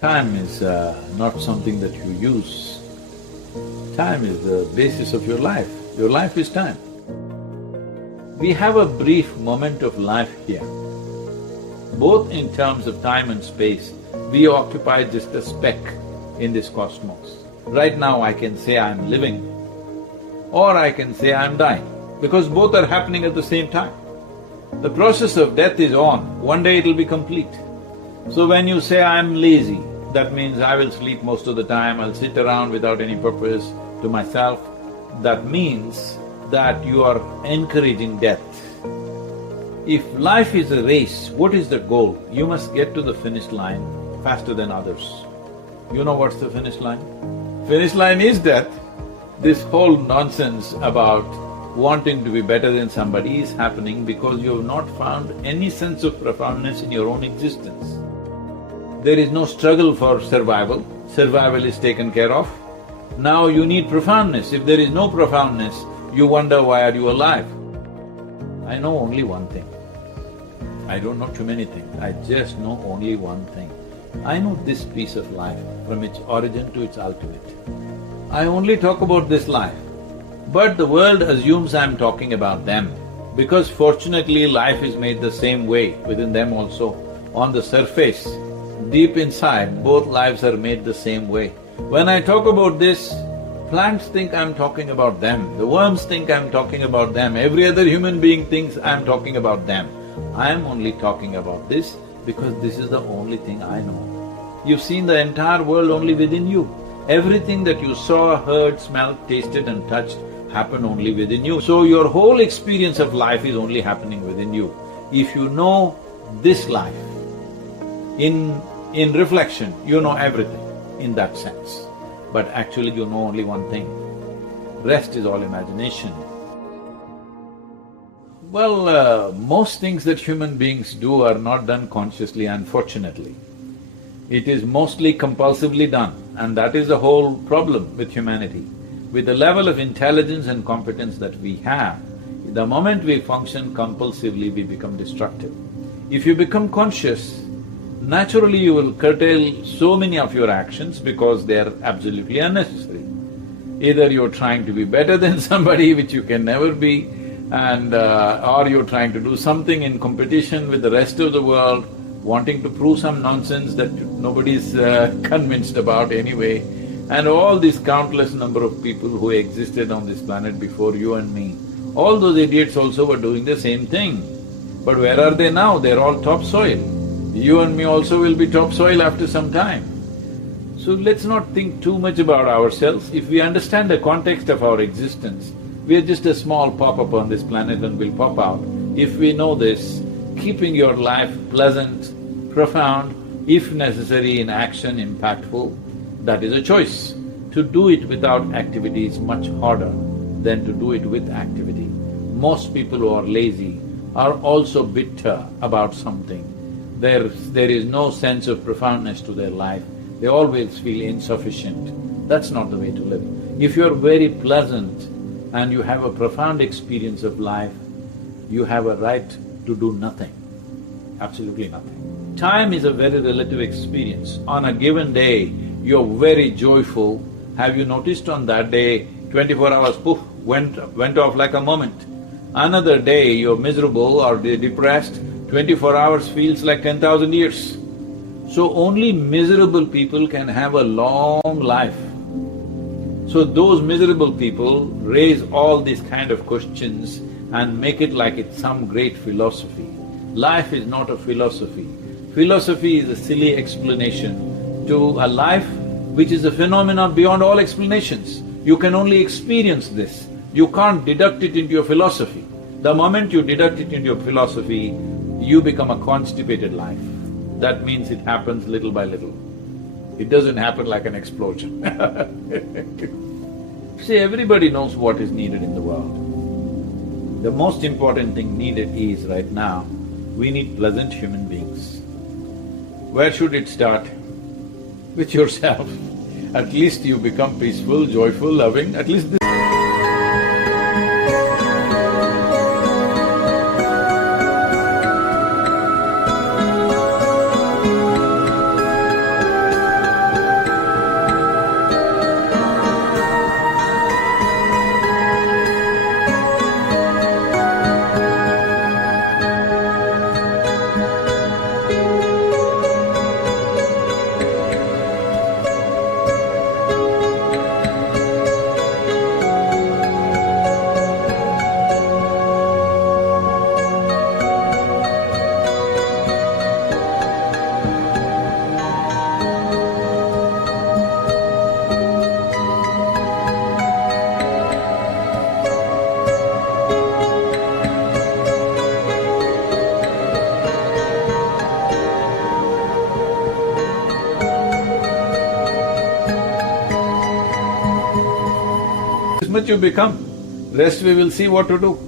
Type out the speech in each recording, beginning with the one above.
Time is not something that you use. Time is the basis of your life. Your life is time. We have a brief moment of life here. Both in terms of time and space, we occupy just a speck in this cosmos. Right now I can say I'm living, or I can say I'm dying, because both are happening at the same time. The process of death is on, one day it'll be complete. So when you say I'm lazy, that means I will sleep most of the time, I'll sit around without any purpose to myself. That means that you are encouraging death. If life is a race, what is the goal? You must get to the finish line faster than others. You know what's the finish line? Finish line is death. This whole nonsense about wanting to be better than somebody is happening because you have not found any sense of profoundness in your own existence. There is no struggle for survival, survival is taken care of. Now you need profoundness. If there is no profoundness, you wonder why are you alive. I know only one thing. I don't know too many things, I just know only one thing. I know this piece of life from its origin to its ultimate. I only talk about this life, but the world assumes I'm talking about them because fortunately life is made the same way within them also. On the surface, deep inside, both lives are made the same way. When I talk about this, plants think I'm talking about them, the worms think I'm talking about them, every other human being thinks I'm talking about them. I am only talking about this because this is the only thing I know. You've seen the entire world only within you. Everything that you saw, heard, smelled, tasted and touched happened only within you. So your whole experience of life is only happening within you. If you know this life, in reflection, you know everything in that sense. But actually you know only one thing, rest is all imagination. Well, most things that human beings do are not done consciously, unfortunately. It is mostly compulsively done, and that is the whole problem with humanity. With the level of intelligence and competence that we have, the moment we function compulsively, we become destructive. If you become conscious, naturally you will curtail so many of your actions because they are absolutely unnecessary. Either you're trying to be better than somebody, which you can never be, and or you're trying to do something in competition with the rest of the world, wanting to prove some nonsense that nobody's convinced about anyway, and all these countless number of people who existed on this planet before you and me, all those idiots also were doing the same thing. But where are they now? They're all topsoil. You and me also will be topsoil after some time. So let's not think too much about ourselves. If we understand the context of our existence, we are just a small pop-up on this planet and will pop out. If we know this, keeping your life pleasant, profound, if necessary in action, impactful, that is a choice. To do it without activity is much harder than to do it with activity. Most people who are lazy are also bitter about something. There is no sense of profoundness to their life, they always feel insufficient. That's not the way to live. If you're very pleasant and you have a profound experience of life, you have a right to do nothing, absolutely nothing. Time is a very relative experience. On a given day, you're very joyful. Have you noticed on that day, 24 hours, poof, went off like a moment. Another day, you're miserable or depressed, 24 hours feels like 10,000 years. So only miserable people can have a long life. So those miserable people raise all these kind of questions and make it like it's some great philosophy. Life is not a philosophy. Philosophy is a silly explanation to a life which is a phenomenon beyond all explanations. You can only experience this, you can't deduct it into your philosophy. The moment you deduct it into your philosophy, you become a constipated life. That means it happens little by little. It doesn't happen like an explosion. See, everybody knows what is needed in the world. The most important thing needed is, right now, we need pleasant human beings. Where should it start? With yourself. At least you become peaceful, joyful, loving, at least this much you become, rest we will see what to do.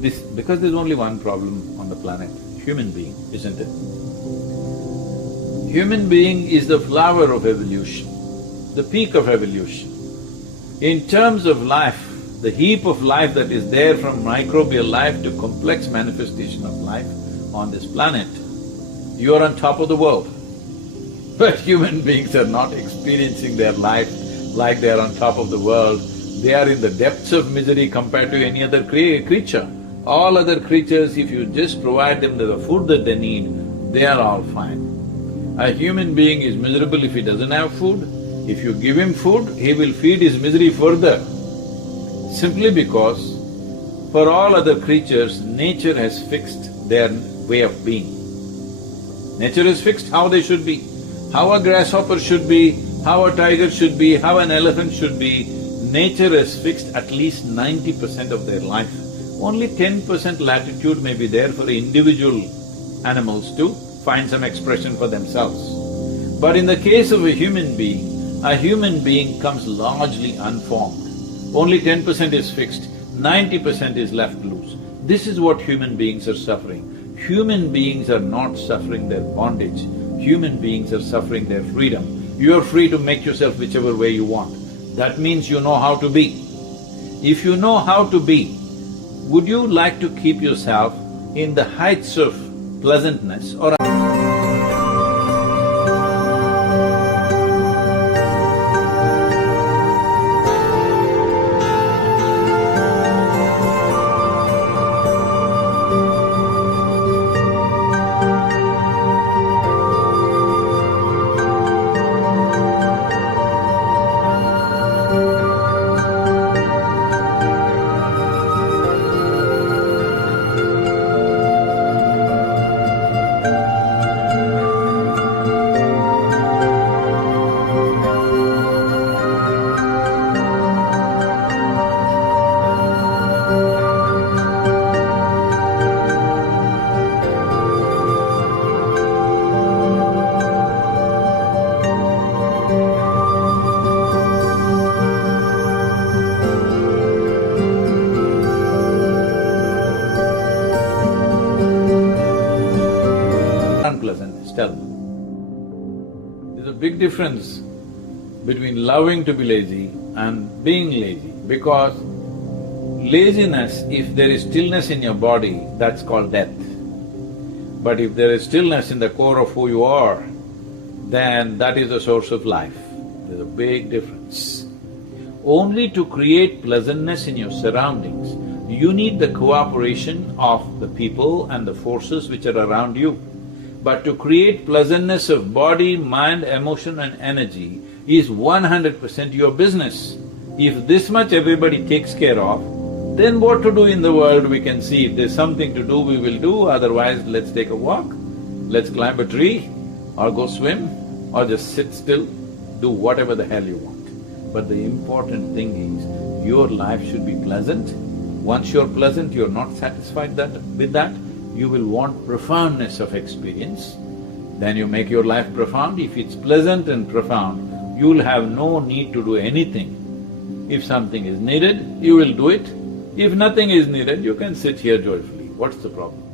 This… because there's only one problem on the planet, human being, isn't it? Human being is the flower of evolution, the peak of evolution. In terms of life, the heap of life that is there from microbial life to complex manifestation of life on this planet, you are on top of the world. But human beings are not experiencing their life like they are on top of the world. They are in the depths of misery compared to any other creature. All other creatures, if you just provide them the food that they need, they are all fine. A human being is miserable if he doesn't have food. If you give him food, he will feed his misery further. Simply because for all other creatures, nature has fixed their way of being. Nature has fixed how they should be, how a grasshopper should be, how a tiger should be, how an elephant should be. Nature has fixed at least 90% of their life. Only 10% latitude may be there for individual animals to find some expression for themselves. But in the case of a human being comes largely unformed. Only 10% is fixed, 90% is left loose. This is what human beings are suffering. Human beings are not suffering their bondage, human beings are suffering their freedom. You are free to make yourself whichever way you want. That means you know how to be. If you know how to be, would you like to keep yourself in the heights of pleasantness or unpleasantness? Tell me. There's a big difference between loving to be lazy and being lazy, because laziness, if there is stillness in your body, that's called death. But if there is stillness in the core of who you are, then that is the source of life. There's a big difference. Only to create pleasantness in your surroundings, you need the cooperation of the people and the forces which are around you. But to create pleasantness of body, mind, emotion and energy is 100% your business. If this much everybody takes care of, then what to do in the world we can see. If there's something to do, we will do, otherwise let's take a walk, let's climb a tree, or go swim, or just sit still, do whatever the hell you want. But the important thing is, your life should be pleasant. Once you're pleasant, you're not satisfied with that, you will want profoundness of experience, then you make your life profound. If it's pleasant and profound, you'll have no need to do anything. If something is needed, you will do it. If nothing is needed, you can sit here joyfully. What's the problem?